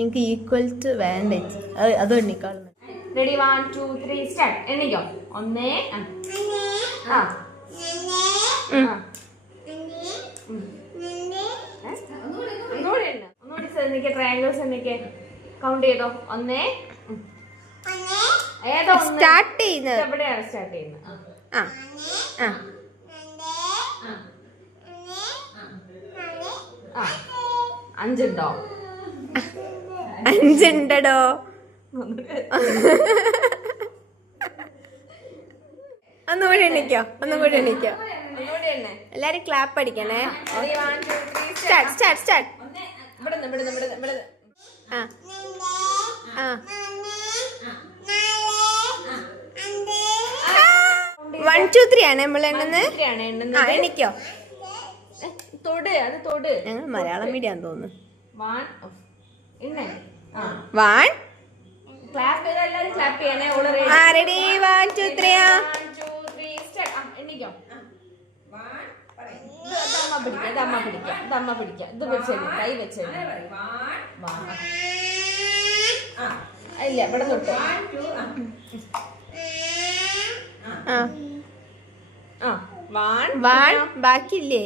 നിങ്ങൾക്ക് equal to വേണ്ട അത് എണ്ണിക്കാളും. Ready 1 2 3 start. എണ്ണിക്കോ. 1 ഒന്നുകൂടി ശ്രദ്ധിക്കുക. ട്രയാങ്കിൾസ് എന്നൊക്കെ കൗണ്ട് ചെയ്തോ. 1 ഏതോ സ്റ്റാർട്ട് ചെയ്യുന്നത് എവിടെയാണ് സ്റ്റാർട്ട് ചെയ്യുന്നത്? 5 ഉണ്ടോ? 5 ഉണ്ടോ? ഒന്നുകൂടി എണ്ണിക്കോ. എല്ലാരും ക്ലാപ്പ് അടിക്കണേ. Start start start. 1 2 3 ആണ് നമ്മൾ എണ്ണുന്നത്. എണ്ണിക്കോ. ഞങ്ങൾ മലയാളം മീഡിയം തോന്നുന്നു. 1 ക്ലാപ്പ് ചെയ്താൽ എല്ലാവരും ക്ലാപ്പ് ചെയ്യണേ. റെഡി 1 2 3 എണ്ണിക്കോ. ദമ്മ പിടിക്കാം. ഇത് വെച്ചേ കൈ വെച്ചേ. ഇല്ല ഇവിടെ തൊട്ട്. ബാക്കിയില്ലേ?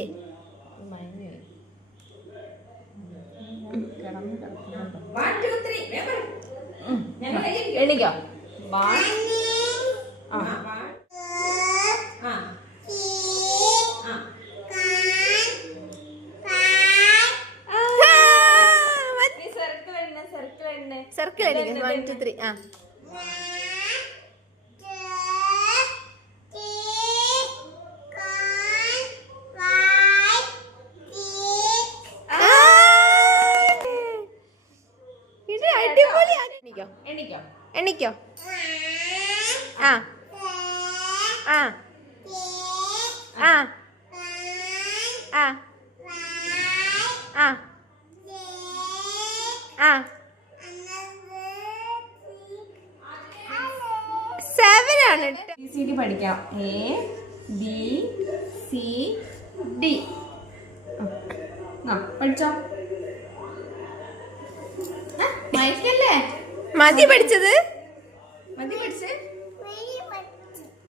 എണ്ണിക്കോ. 1 സർക്കിൾ അടിക്കും. 1 2 3 ഇത് അടിപൊളിയാണ്. എണ്ണിക്കോ. ABCD പഠിക്കാം. ABCD പഠിച്ചോ. മയക്കല്ലേ മതി പഠിച്ചത്.